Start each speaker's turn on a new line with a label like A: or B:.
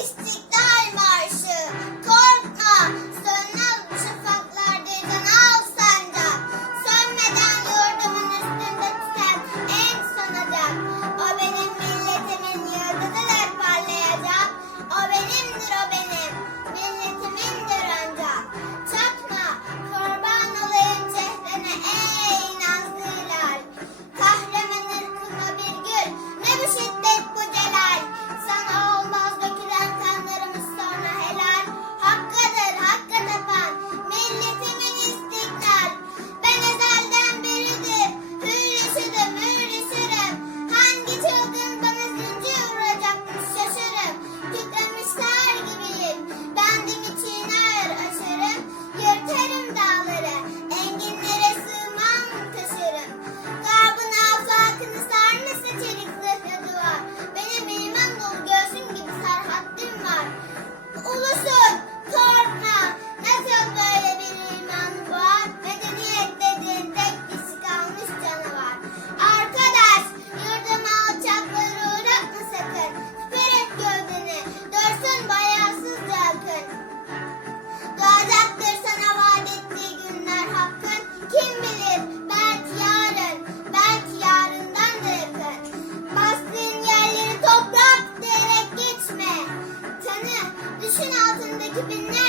A: İstiklal പിന്നെ